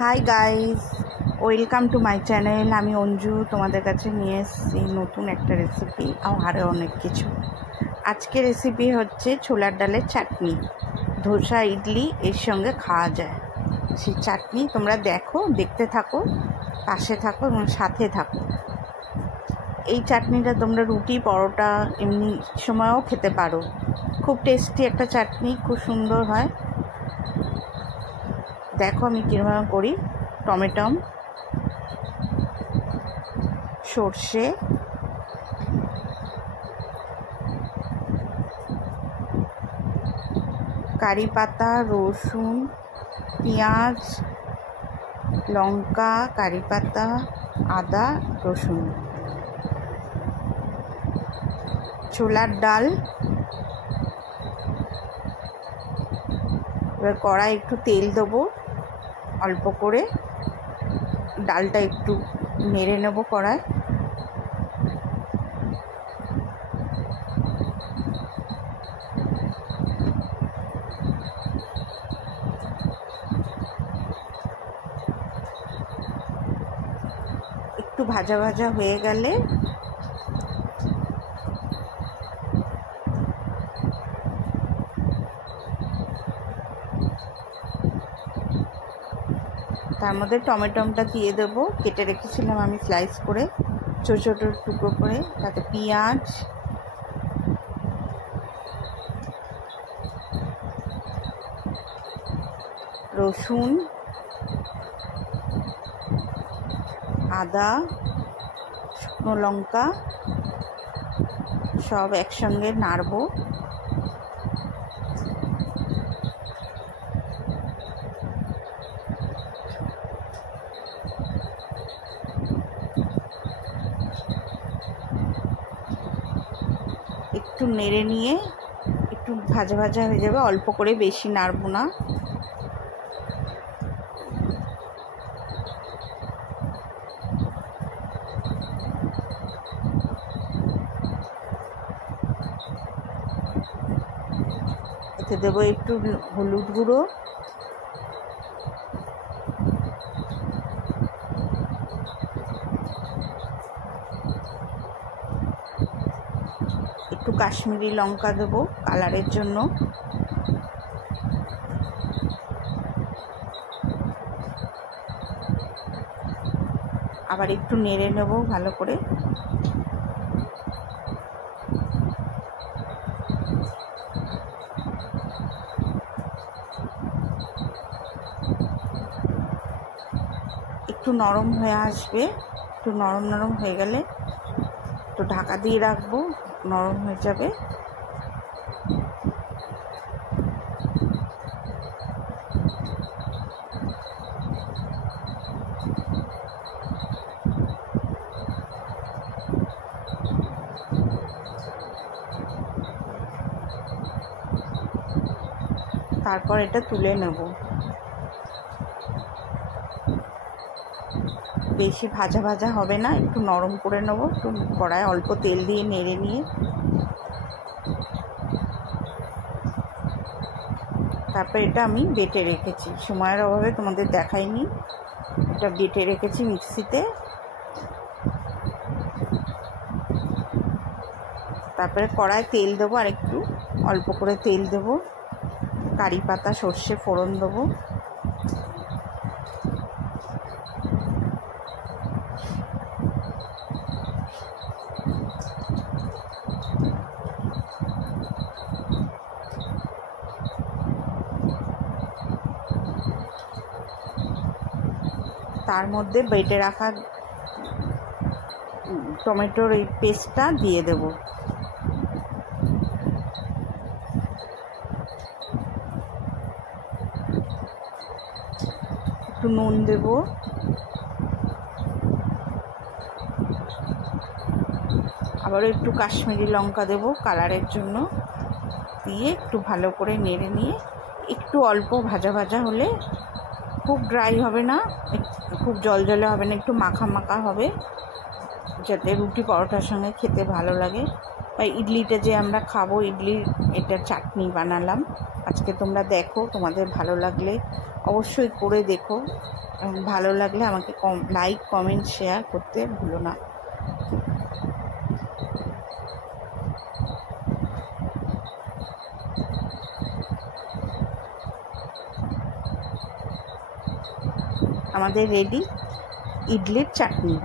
Hi guys, welcome to my channel. আমি অঞ্জু তোমাদের কাছে নিয়ে এসেছি নতুন একটা রেসিপি আরও অনেক কিছু। আজকে রেসিপি হচ্ছে ছোলার ডালের চাটনি। ধোসা, ইডলি এর সঙ্গে খাওয়া যায় সেই চাটনি। তোমরা দেখতে থাকো, পাশে থাকো এবং সাথে থাকো। এই চাটনিটা তোমরা রুটি, পরোটা এমনি সময়ও খেতে পারো। খুব টেস্টি একটা চাটনি, খুব সুন্দর হয়। দেখো আমি কীভাবে করি। টমেটো, সর্ষে, কারি পাতা, রসুন, পেঁয়াজ, লঙ্কা, কারি পাতা, আদা, রসুন, ছোলার ডাল। এবার কড়াই একটু তেল দেবো অল্প করে, ডালটা একটু নেড়ে নেবো কড়াই। একটু ভাজা ভাজা হয়ে গেলে তার মধ্যে টমেটোটা দিয়ে দেবো, কেটে রেখেছিলাম আমি স্লাইস করে, ছোটো ছোটো টুকরো করে। তাতে পেঁয়াজ, রসুন, আদা, শুকনো লঙ্কা সব একসঙ্গে নাড়বো। একটু নেড়ে নিয়ে একটু ভাজা ভাজা হয়ে যাবে, অল্প করে, বেশি নাড়বো না। এতে দেবো একটু হলুদ গুঁড়ো, একটু কাশ্মীরি লঙ্কা দেবো কালারের জন্য, আবার একটু নেড়ে নেব ভালো করে। একটু নরম হয়ে আসবে, একটু নরম নরম হয়ে গেলে একটু ঢাকা দিয়ে রাখবো, নরম হয়ে যাবে। তারপর এটা তুলে নেব। বেশি ভাজা ভাজা হবে না, একটু নরম করে নেব। একটু কড়ায় অল্প তেল দিয়ে নেড়ে নিয়ে তারপর এটা আমি বেটে রেখেছি, সময়ের অভাবে তোমাদের দেখাইনি। এটা বেটে রেখেছি মিক্সিতে। তারপরে কড়ায় তেল দেবো, আর একটু অল্প করে তেল দেবো, কারি পাতা, সর্ষে ফোড়ন দেবো। তার মধ্যে বেটে রাখা টমেটোর এই পেস্টটা দিয়ে দেব। একটু নুন দেব, আবারও একটু কাশ্মীরি লঙ্কা দেব কালারের জন্য, দিয়ে একটু ভালো করে নেড়ে নিয়ে একটু অল্প ভাজা ভাজা হলে, খুব ড্রাই হবে না, খুব জলজলে হবে না, একটু মাখা মাখা হবে, যাতে রুটি পরোটার সঙ্গে খেতে ভালো লাগে। বা ইডলিটা যে আমরা খাবো, ইডলির এটা চাটনি বানালাম আজকে। তোমরা দেখো, তোমাদের ভালো লাগলে অবশ্যই করে দেখো, ভালো লাগলে আমাকে লাইক কমেন্ট শেয়ার করতে ভুলো না। আমাদের রেডি ইডলির চাটনি।